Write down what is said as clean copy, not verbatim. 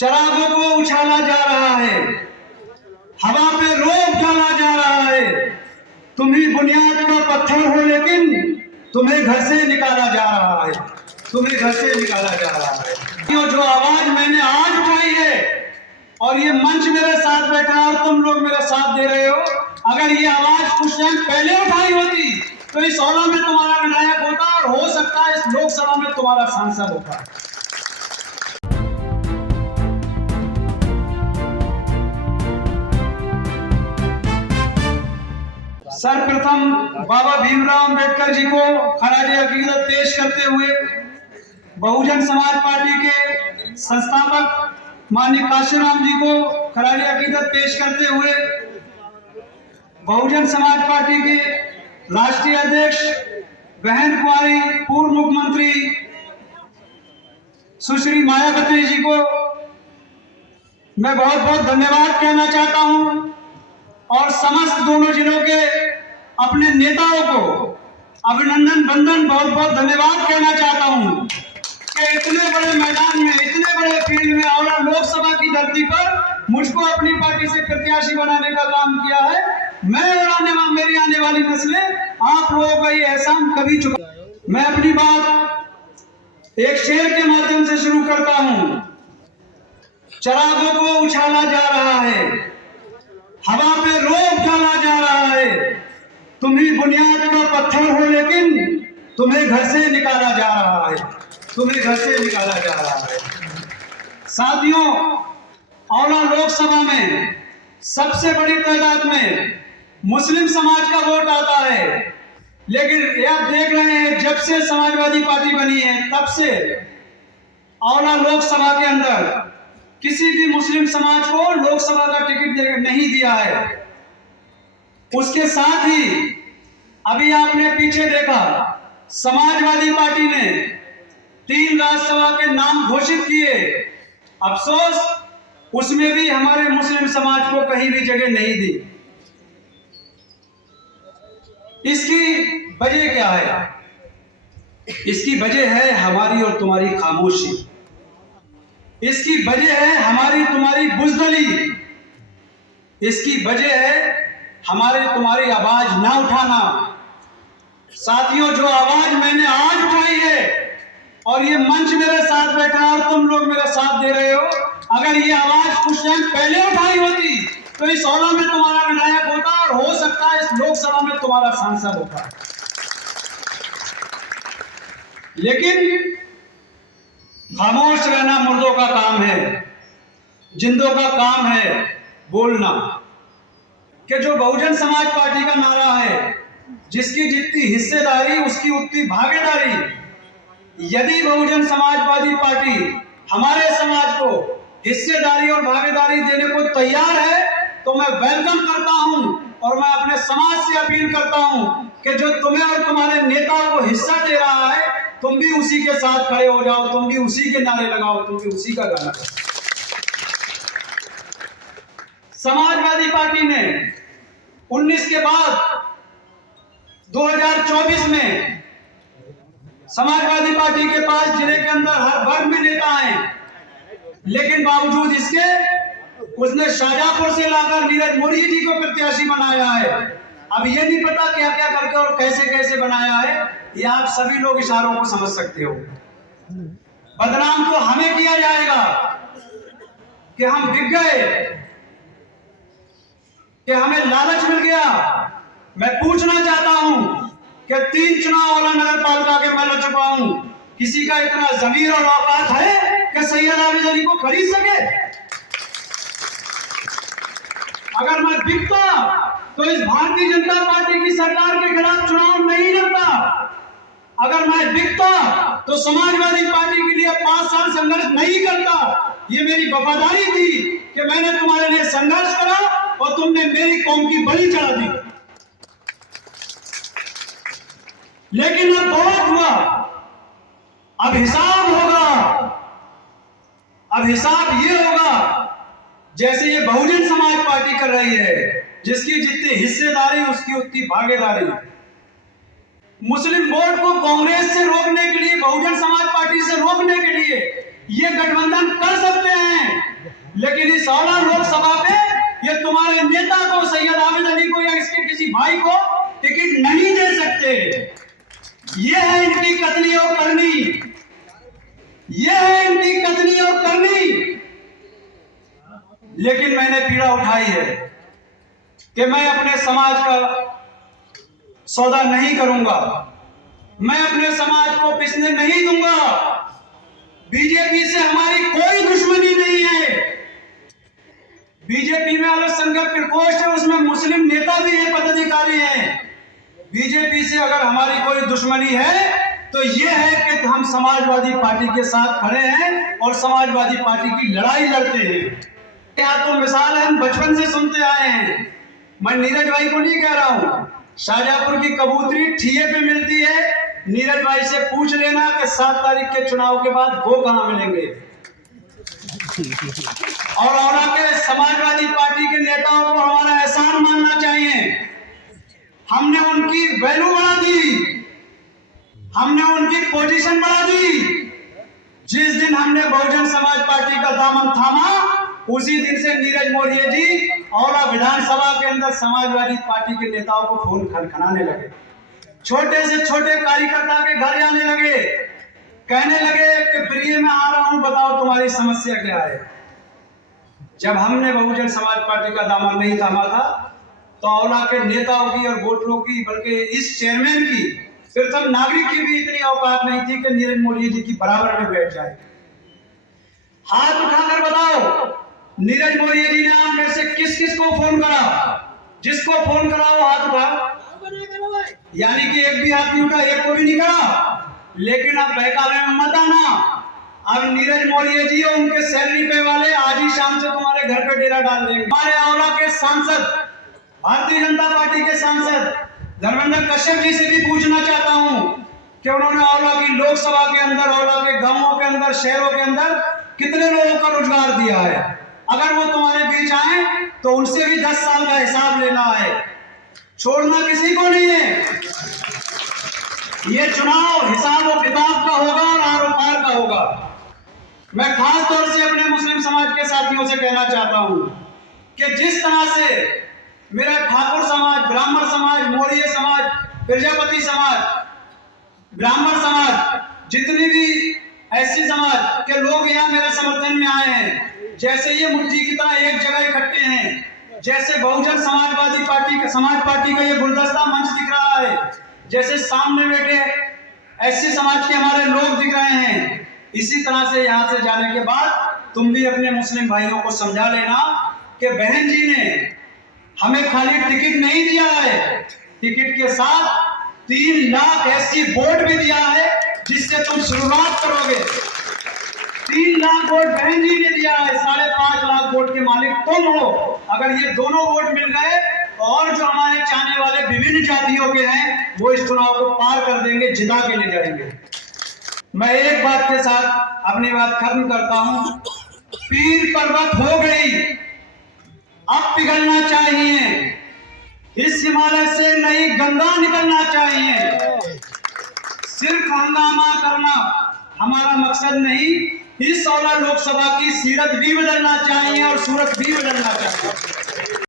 चरागों को उछाला जा रहा है, हवा पे रोक डाला जा रहा है। तुम ही बुनियाद का पत्थर हो, लेकिन तुम्हें घर से निकाला जा रहा है, तुम्हें घर से निकाला जा रहा है। जो आवाज मैंने आज उठाई है और ये मंच मेरे साथ बैठा है और तुम लोग मेरा साथ दे रहे हो, अगर ये आवाज कुछ टाइम पहले उठाई होती तो इस औला में तुम्हारा विधायक होता और हो सकता है इस लोकसभा में तुम्हारा सांसद होता। सर्वप्रथम बाबा भीमराव अंबेडकर जी को खराज अकीदत पेश करते हुए बहुजन समाज पार्टी के संस्थापक माननीय काशीराम जी को खराज अकीदत पेश करते हुए बहुजन समाज पार्टी के राष्ट्रीय अध्यक्ष बहन कुमारी पूर्व मुख्यमंत्री सुश्री मायावती जी को मैं बहुत बहुत धन्यवाद कहना चाहता हूं और समस्त दोनों जिलों के अपने नेताओं को अभिनंदन बंदन बहुत बहुत धन्यवाद कहना चाहता हूं कि इतने बड़े मैदान में, इतने बड़े फील्ड में और लोकसभा की धरती पर मुझको अपनी पार्टी से प्रत्याशी बनाने का काम किया है। मैं और मेरी आने वाली नस्लें आप लोगों का ये एहसान कभी चुका। मैं अपनी बात एक शेर के माध्यम से शुरू करता हूं। चरागों को उछाला जा रहा है, हवा पे रोक डाला जा रहा है। तुम ही बुनियाद का पत्थर हो, लेकिन तुम्हें घर से निकाला जा रहा है, तुम्हें घर से निकाला जा रहा है। साथियों, औला लोकसभा में सबसे बड़ी तादाद में मुस्लिम समाज का वोट आता है, लेकिन ये आप देख रहे हैं जब से समाजवादी पार्टी बनी है तब से औला लोकसभा के अंदर किसी भी मुस्लिम समाज को लोकसभा का टिकट नहीं दिया है। उसके साथ ही अभी आपने पीछे देखा समाजवादी पार्टी ने 3 राज्यसभा के नाम घोषित किए। अफसोस उसमें भी हमारे मुस्लिम समाज को कहीं भी जगह नहीं दी। इसकी वजह क्या है? इसकी वजह है हमारी और तुम्हारी खामोशी। इसकी वजह है हमारी तुम्हारी बुज़दिली। इसकी वजह है हमारे तुम्हारी आवाज ना उठाना। साथियों, जो आवाज मैंने आज उठाई है और ये मंच मेरे साथ बैठा है और तुम लोग मेरा साथ दे रहे हो, अगर ये आवाज कुछ टाइम पहले उठाई होती तो इस औला में तुम्हारा विधायक होता और हो सकता है इस लोकसभा में तुम्हारा सांसद होता। लेकिन खामोश रहना मुर्दों का काम है, जिंदों का काम है बोलना। कि जो बहुजन समाज पार्टी का नारा है, जिसकी जितनी हिस्सेदारी उसकी उतनी भागीदारी। यदि बहुजन समाजवादी पार्टी हमारे समाज को हिस्सेदारी और भागीदारी देने को तैयार है तो मैं वेलकम करता हूं और मैं अपने समाज से अपील करता हूं कि जो तुम्हें और तुम्हारे नेताओं को हिस्सा दे रहा है, तुम भी उसी के साथ खड़े हो जाओ, तुम भी उसी के नारे लगाओ, तुम भी उसी का गाना गाओ। समाजवादी पार्टी ने 19 के बाद 2024 में समाजवादी पार्टी के पास जिले के अंदर हर वर्ग में नेता हैं, लेकिन बावजूद इसके उसने शाहजहांपुर से लाकर नीरज मोदी जी को प्रत्याशी बनाया है। अब ये नहीं पता क्या क्या करके और कैसे कैसे बनाया है, ये आप सभी लोग इशारों को समझ सकते हो। बदनाम तो हमें किया जाएगा कि हम बिक गए, कि हमें लालच मिल गया। मैं पूछना चाहता हूं कि 3 चुनाव औला नगर पालिका के मैं लड़ चुका हूं, किसी का इतना जमीर और औकात है कि सैयद आबिद अली को खरीद सके? अगर मैं बिकता तो इस भारतीय जनता पार्टी की सरकार के खिलाफ चुनाव नहीं लड़ता। अगर मैं बिकता तो समाजवादी पार्टी के लिए 5 साल संघर्ष नहीं करता। ये मेरी वफादारी थी कि मैंने तुम्हारे लिए संघर्ष करा और तुमने मेरी कौम की बलि चढ़ा दी। लेकिन अब बहुत हुआ, अब हिसाब होगा। अब हिसाब ये होगा जैसे ये बहुजन समाज पार्टी कर रही है, जिसकी जितनी हिस्सेदारी उसकी उतनी भागीदारी। मुस्लिम वोट को कांग्रेस से रोकने के लिए, बहुजन समाज पार्टी से रोकने के लिए ये गठबंधन कर सकते हैं, भाई को टिकट नहीं दे सकते। ये है इनकी कतनी और करनी, ये है इनकी कतनी और करनी। लेकिन मैंने पीड़ा उठाई है कि मैं अपने समाज का सौदा नहीं करूंगा, मैं अपने समाज को पिसने नहीं दूंगा। बीजेपी से हमारी कोई दुश्मनी नहीं है। बीजेपी में अल्पसंख्यक प्रकोष्ठ है, उसमें मुस्लिम नेता भी हैं, पदाधिकारी हैं। बीजेपी से अगर हमारी कोई दुश्मनी है तो यह है कि हम समाजवादी पार्टी के साथ खड़े हैं और समाजवादी पार्टी की लड़ाई लड़ते हैं। यहाँ तो मिसाल है, हम बचपन से सुनते आए हैं। मैं नीरज भाई को नहीं कह रहा हूं, शाहजहांपुर की कबूतरी ठिये पे मिलती है। नीरज भाई से पूछ लेना कि 7 तारीख के चुनाव के बाद वो कहां मिलेंगे। और औरा के समाजवादी पार्टी के नेताओं को हमारा एहसान मानना चाहिए। हमने उनकी वैल्यू बढ़ा दी, हमने उनकी पोजीशन बढ़ा दी। जिस दिन हमने बहुजन समाज पार्टी का दामन थामा, उसी दिन से नीरज मौर्य जी औरा विधानसभा के अंदर समाजवादी पार्टी के नेताओं को फोन खनखनाने लगे। छोटे से छोटे कार्यकर्ता के घर जाने लगे, कहने लगे कि प्रिय मैं आ रहा हूं, बताओ तुम्हारी समस्या क्या है। जब हमने बहुजन समाज पार्टी का दामन नहीं थामा था तो औला के नेताओं की और वोटरों की, बल्कि इस चेयरमैन की, प्रथम नागरिक की भी इतनी औकात नहीं थी कि नीरज मौर्य जी की बराबर में बैठ जाए। हाथ उठाकर बताओ, नीरज मौर्य जी ने मेरे से किस किस को फोन करा? जिसको फोन करा वो हाथ उठा। यानी कि एक भी हाथ नहीं उठा, एक को भी नहीं करा। लेकिन अब बहकावे में मत आना। अब नीरज मौर्य जी और उनके सैलरी पे वाले आज ही शाम से तुम्हारे घर पे डेरा डाल देंगे। हमारे औला के सांसद, भारतीय जनता पार्टी के सांसद धर्मेंद्र कश्यप जी से भी पूछना चाहता हूं कि उन्होंने औला की लोकसभा के अंदर, औला के गांवों के अंदर, शहरों के अंदर कितने लोगों का रोजगार दिया है। अगर वो तुम्हारे बीच आए तो उनसे भी 10 साल का हिसाब लेना है, छोड़ना किसी को नहीं है। ये चुनाव हिसाब और किताब का होगा और आर पार का होगा। मैं खास तौर से अपने मुस्लिम समाज के साथियों से कहना चाहता हूं कि जिस तरह से मेरा ठाकुर समाज, ब्राह्मण समाज, मौर्य समाज, प्रजापति समाज, ब्राह्मण समाज, जितनी भी ऐसी समाज के लोग यहाँ मेरे समर्थन में आए हैं, जैसे ये मुट्ठी की तरह एक जगह इकट्ठे हैं, जैसे बहुजन समाजवादी पार्टी समाज पार्टी का ये गुलदस्ता मंच दिख रहा है, जैसे सामने बैठे ऐसे समाज के हमारे लोग दिख रहे हैं, इसी तरह से यहाँ से जाने के बाद तुम भी अपने मुस्लिम भाइयों को समझा लेना कि बहन जी ने हमें खाली टिकट नहीं दिया है, टिकट के साथ 3 लाख SC वोट भी दिया है, जिससे तुम शुरुआत करोगे। 3 लाख वोट बहन जी ने दिया है, 5.5 लाख वोट के मालिक तुम हो। अगर ये दोनों वोट मिल गए और जो हमारे चाहने वाले विभिन्न जातियों के हैं वो इस चुनाव को पार कर देंगे, जिता के ले जाएंगे। मैं एक बात के साथ अपनी बात खत्म करता हूं। पीर पर्वत हो गई, अब पिघलना चाहिए। इस हिमालय से नई गंगा निकलना चाहिए। सिर्फ हंगामा करना हमारा मकसद नहीं, इस 16 लोकसभा की सीरत भी बदलना चाहिए और सूरत भी बदलना चाहिए।